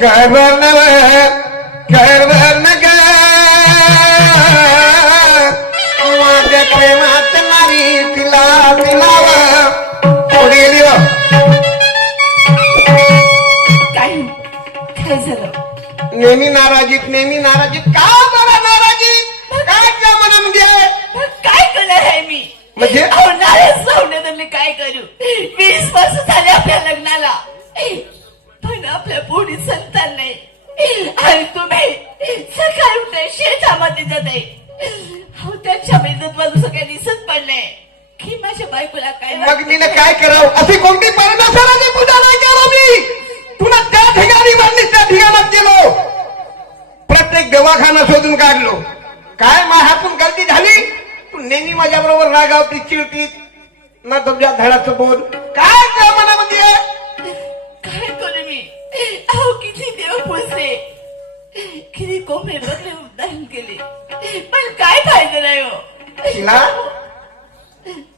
करवर्ण ग माझ्या प्रेमात नारी तिला तिलाव पुढे. काय झालं नेहमी नाराजीत नेहमी नाराजीत का बरं नाराजीत काय त्या मनामध्ये आहे? काय करणार आहे मी म्हणजे? अहो, नाराज तर मी काय करू वीस वर्ष झाले आपल्या लग्नाला आणि तुम्ही सकाळी उठे शेतामध्ये जाते. अहो त्यांच्या मेंदूत माझं सगळं दिसत पडलंय की माझ्या बायकोला काय मग मी काय करावं? अशी कोणती परमेश्वराची पूजा नाही केलो मी? तुला त्या ठिकाणी म्हणली त्या ठिकाणात गेलो. प्रत्येक दवाखाना शोधून काढलो. काय मा हातून गलती झाली? तू नेहमी माझ्या बरोबर रागावती चिडती. ना तुझ्या धडाचं बोल. काय त्या मनामध्ये? काय करू मी? अहो किती देव पुजले. किती कोंबे बकरे उद्धारण केले. पण काय फायदा नाही हो.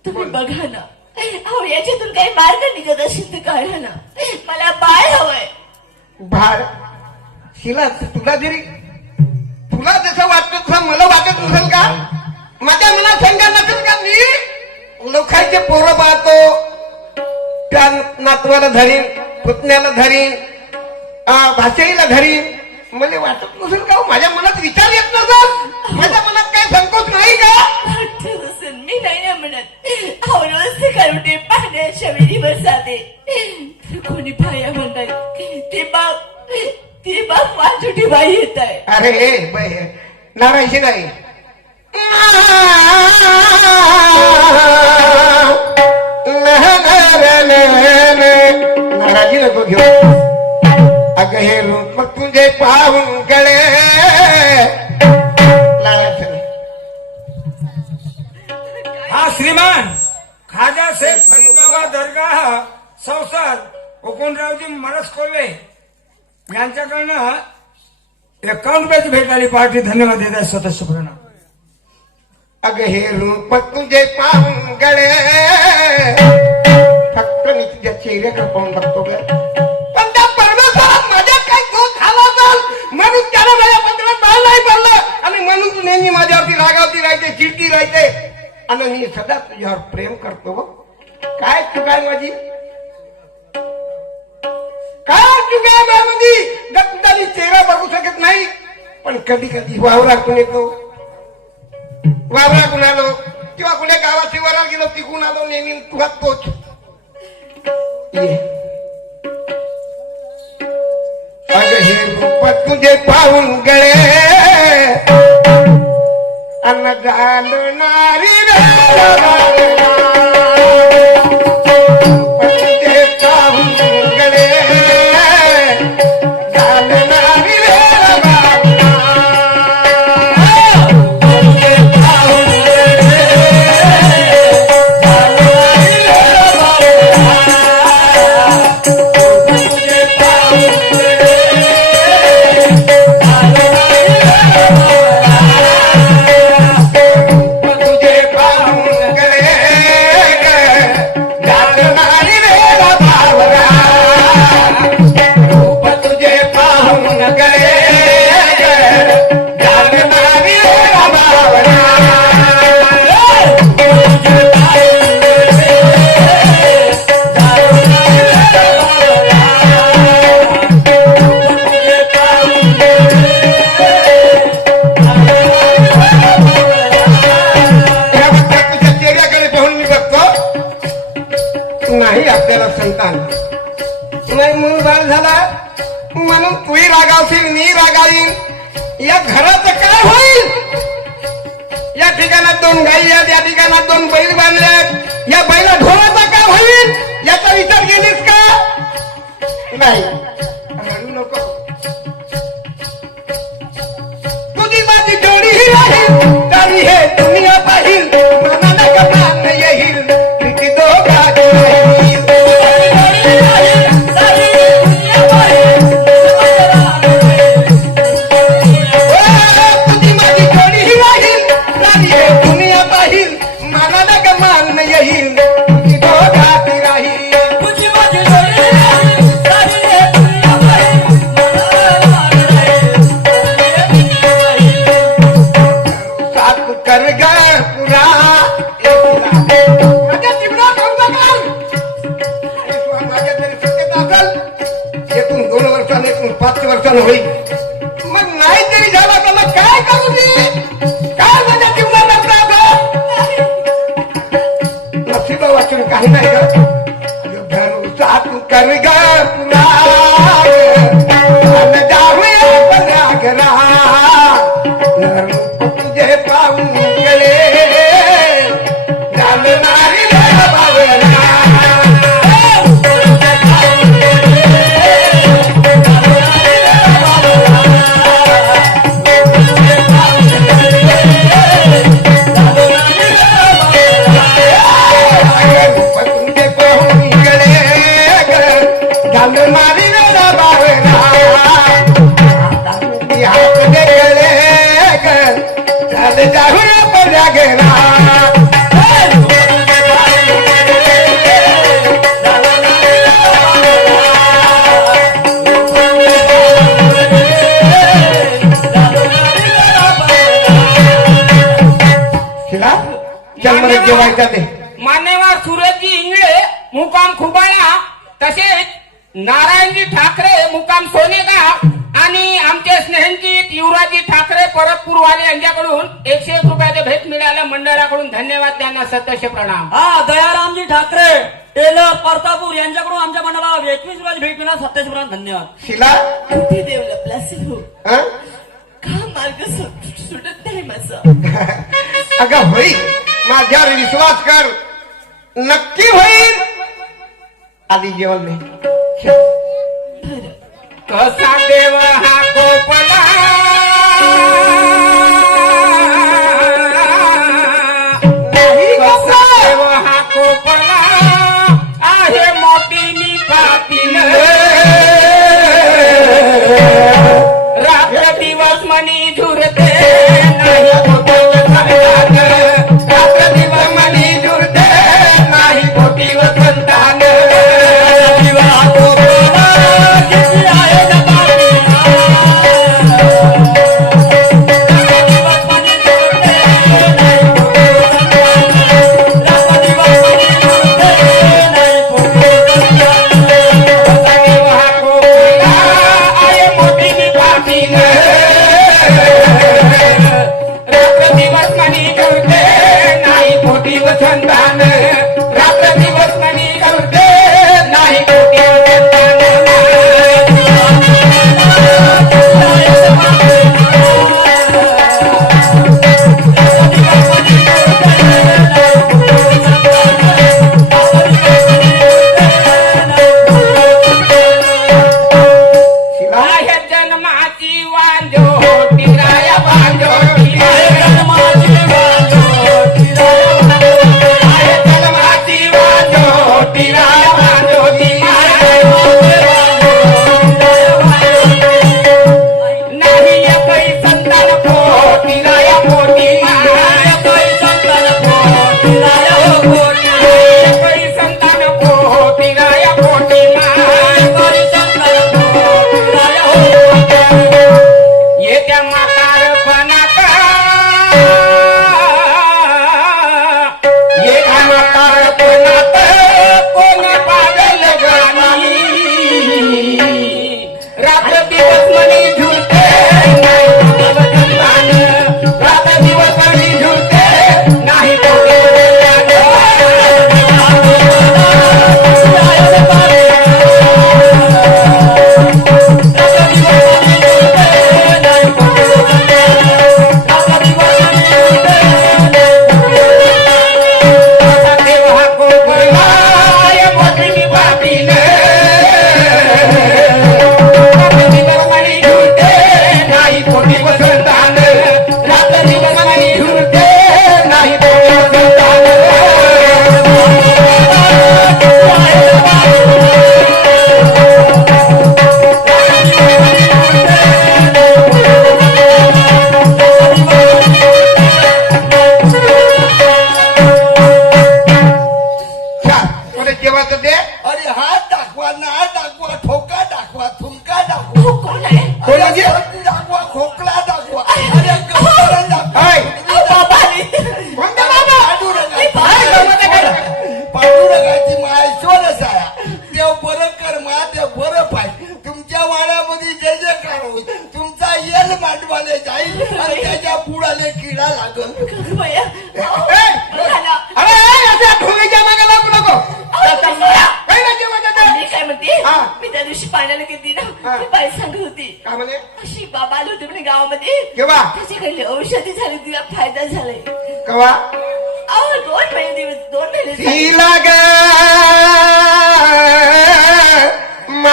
तुम्ही बघा ना. अहो याच्यातून काही मार्ग निघत असेल तर काढा ना. मला बाळ हवंय. भार शिला तुला जरी तुला जसं वाटत मला वाटत नसेल का? माझ्या मनात शंका नसेल का मी? लोकांचे पोरं पाहतो. त्या नातवाला धरीन पुतण्याला धरीन भाषेला धरीन. मला वाटत नसेल का हो? माझ्या मनात विचार येत नसेल? माझ्या मनात काय संकोच नाही का? मी नाही ना म्हणत. अहो रोज सकाळी पाण्याच्या विहिरीवर जाते. कोणी भाया म्हणतात ते बाप ते बाप वाटोटी बाई येत आहे. अरे नारायची नाही. नाराजी नको घेऊ. अगं हे रूप तुझे पाहून गळे. हा श्रीमान खाजा शेख फरीबाबा दर्गा संसार हुकुमरावजी मरस कोल्हे यांच्याकडनं एकावन्न रुपयाची भेट आली पार्टी धन्यवाद देत आहे स्वतः प्रणाम अगं हे रूप तुझे पाहून गळे फक्त मी तुझ्या चेहऱ्याकडे पाहून बघतो ग पण त्या परमेश्वरात माझ्या काय दोष झाला असेल म्हणून त्याला माझ्या पत्रात बाहेर नाही पडलं आणि म्हणून तू नेहमी माझ्यावरती रागावती राहते चिडती राहते. आणि मी सदा तुझ्यावर प्रेम करतो काय चुक आहे माझी? काय चुक आहे माझी गप्पानी चेहरा बघू शकत नाही. पण कधी कधी वावरातून येतो. वावरातून आलो किंवा कुठे गावाची शिवाराला गेलो तिकून आलो नेहमी तुला तोच. ये. हे रूप तुझे पाहून गळे. I'm Anak anak nari not nari nari या घराचं काय होईल? या ठिकाणात दोन गाई आहेत या ठिकाणात दोन बैल बांधल्यात या बैला ढोराचा काय होईल? याचा विचार केलीस का? नाही. तुझे पाहून यांच्याकडून एकशे एक रुपयाचे भेट मिळाल्या मंडळाकडून धन्यवाद त्यांना. सतशे प्रणाम. हा दयारामजी ठाकरे टेलर परतापूर यांच्याकडून आमच्या मंडळाला एकवीस रुपयाची भेट मिळाली. सत्याऐंशी धन्यवाद. शिला? किती सिंधू हं? का मार्ग सुट- सुटत नाही माझं? अगं होईल. माझ्यावर विश्वास कर. नक्की होईल. आधी जेवण नाही कसा देव हा गोपला one, two.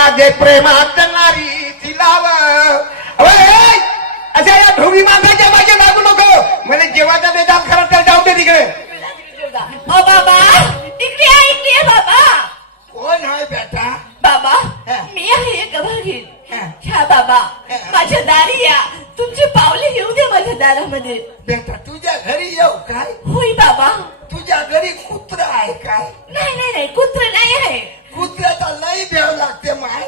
माझे प्रेमात नारी तिलाव अशा या ढोंगी माणसाच्या मागे लागू नको. म्हणजे जेव्हाचा बेदात खरं तर जाऊ दे तिकडे. ओ बाबा इकडे या इकडे या बाबा. कोण आहे बेटा? बाबा हा. मी आहे भागी हा. ह्या बाबा. माझ्या दारी या. तुमची पावले येऊ दे माझ्या दारामध्ये. बेटा तुझ्या घरी येऊ काय? होय बाबा. तुझ्या घरी कुत्रा आहे काय? नाही नाही नाही कुत्र नाही आहे. कुत्र्याचा लई भेव लागते माय.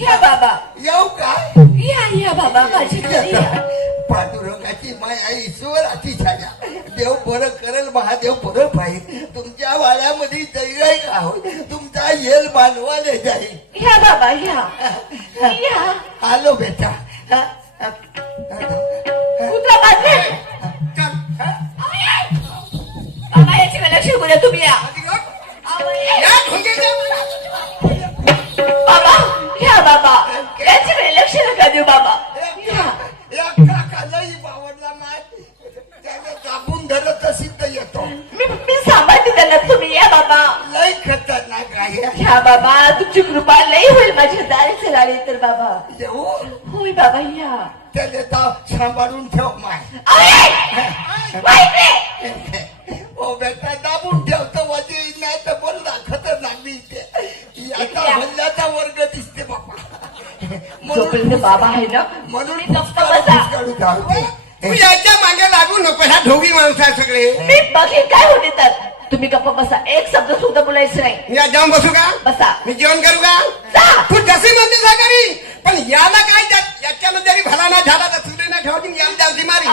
या बाबा. येऊ काय या या बाबा माझ्या घरी या. पांडुरंगाची माया ईश्वराची छाया देव बरं करेल महादेव बरं पाहिजे. तुमच्या वाड्यामध्ये दैवाई का? हो तुमचा येल मानवाले जाईल. या बाबा या. या. आलो बेटा. ह्या बाबा तुमची कृपा लई होईल माझ्या दारी चलाली तर बाबा. होय बाबा या. त्याने तर सांभाळून ठेव माय! ओ बेटा दाबून ठेवतो वाजे नाही तर बोलला खतरनाक दिसते. याचा हल्ल्याचा वर्ग दिसते बाबा. जोपर्यंत बाबा आहे ना म्हणून काढू धावते तू याच्या मागे लागू नको ह्या ढोंगी माणसा सगळे. मी बघेन काय होते तर तुम्ही गप्प बसा. एक शब्द सुद्धा बोलायचं नाही. या जाऊन बसू का? बसा. मी जेवण करू का? जा. तू जशी म्हणते जा करी. पण याला काय त्या- याच्यामध्ये जरी भला ना झाला तर सुद्धा ना ठेवतील याला जास्ती मारी.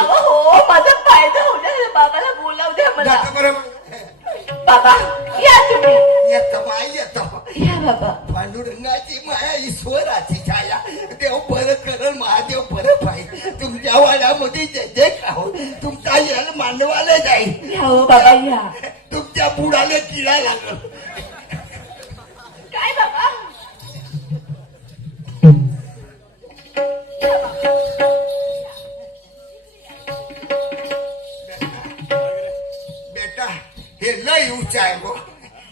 हे लय उच्च आहे गो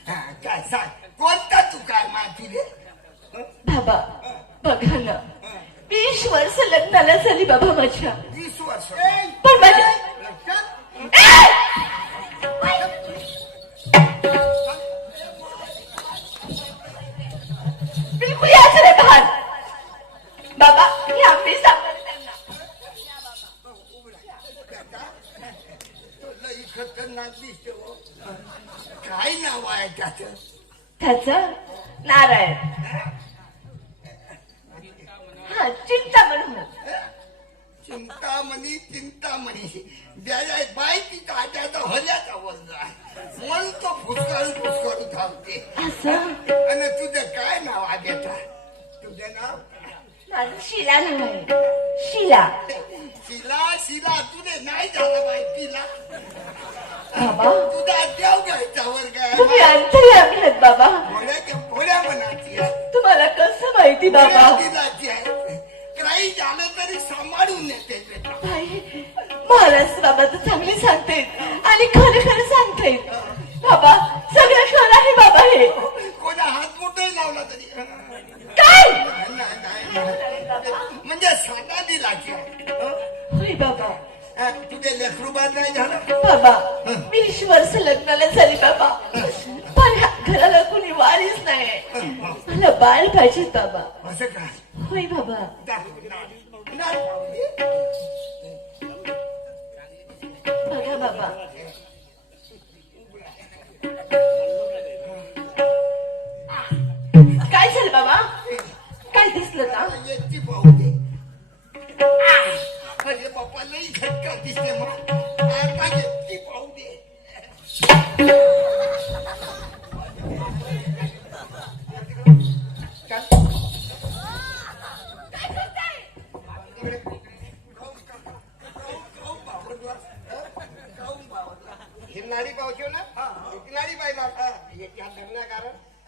हा, काय सांग. कोणता तू काय माहिती बाबा बघा ना. वीस वर्ष लग्नाला झाली बाबा माझ्या. वीस वर्ष. पण माझ्या काय त्याचं त्याचं नारायण. हा चिंतामण हो. चिंतामणी चिंतामणी. द्यायला बाय ती ताट्याचा हल्याचा वर्ग आहे. म्हणून तो फुसकाळू फुसकाळू थांबते आणि तुझं काय नाव बेटा? तुझं नाव? माझं शिला नाव आहे. शिला. शिला शिला तुझे नाही झालं माहितीला बाबा. तुझा देव घ्यायचा वर्ग तुम्ही आहे अंतर्यामी आहेत बाबा भोळ्याच्या भोळ्या मनाची आहे. तुम्हाला कसं माहिती बाबा? भोळ्या दिलाची आहे. काही झालं तरी सांभाळून येते बेटा बाई, महाराज बाबा तर चांगले सांगतायत आणि खरं खरं सांगतायत. बाबा बाबा. काय झालं बाबा? काय दिसलं का? याची पाहू दे अरे लई झटका दिसते मग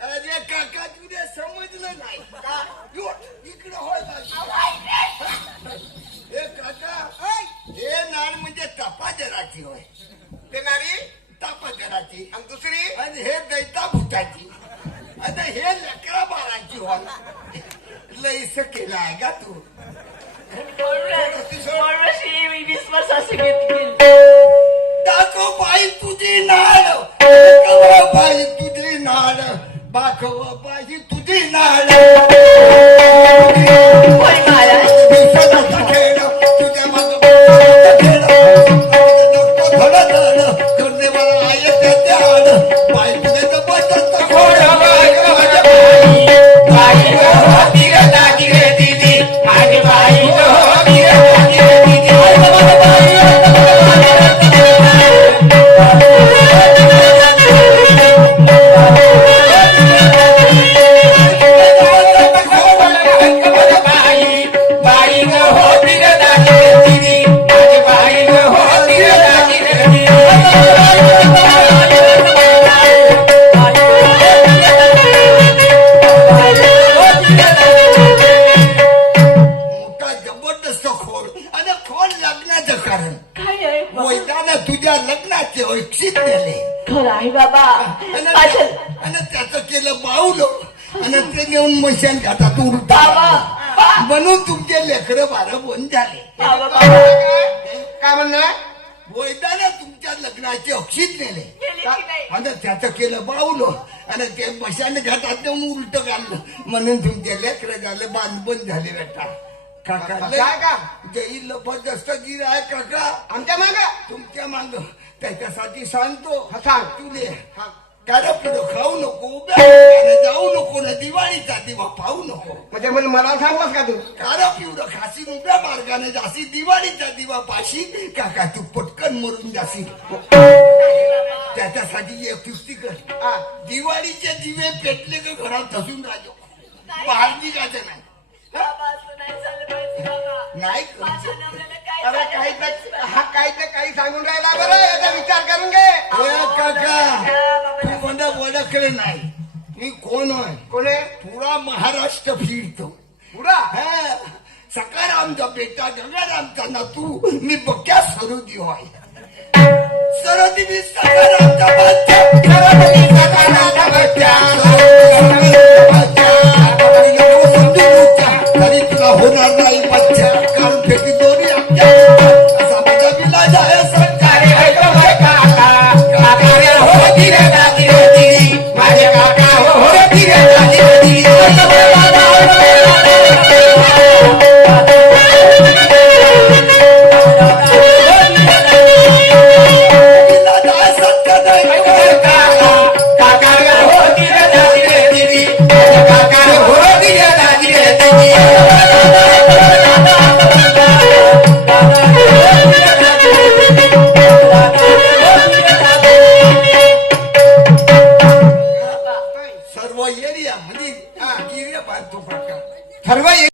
अरे काका तुझे समजलं नाही. का? यो, इकडे होय बाई. हे काका हे नाळ म्हणजे तपाजराची होय. ते नारी आणि दुसरी? आणि हे दैता भुताची आता हे लेकरा बाराची होय लईस केलं आहे का तू? दाखव बाई तुझी नाळ बाई बाखवा नाळ तुझी नाळ. म्हणून तुमचे लेकरं झाले झाले बेटा. काका आहे का? जई जबरदस्त गिर आहे काका. आमच्या माग? तुमच्या मांग. त्याच्यासाठी सांगतो सांग. तुले कारण पुढं खाऊ नको जाऊ नको ना दिवाळीचा दिवा पाहू नको. म्हणजे मला मला सांगलास का तू? कारण पिवळं खाशी उभ्या मार्गाने जाशी दिवाळीचा दिवा पाशी काका तू पटकन मरून जाशील. त्याच्यासाठी एक युक्ती कर. दिवाळीचे दिवे पेटले का घरात धसून राजो. बाहेर निघायचं नाही. बाबा असं नाही झालं पाहिजे बाबा. नाही? माझ्या करायचं. नवऱ्याला काय अरे झालं काही पाहिजे तर हा काही तर काही सांगून राहिला बरं याचा विचार करून घे. ए काका. तू मला ओळखले नाही? मी कोण आहे कोणे पुरा महाराष्ट्र फिरतो. पुरा? हा, सकारामचा बेटा गंगारामचा नातू मी बक्या सरोदी होय. होणार नाही बच्चा कारण फेटी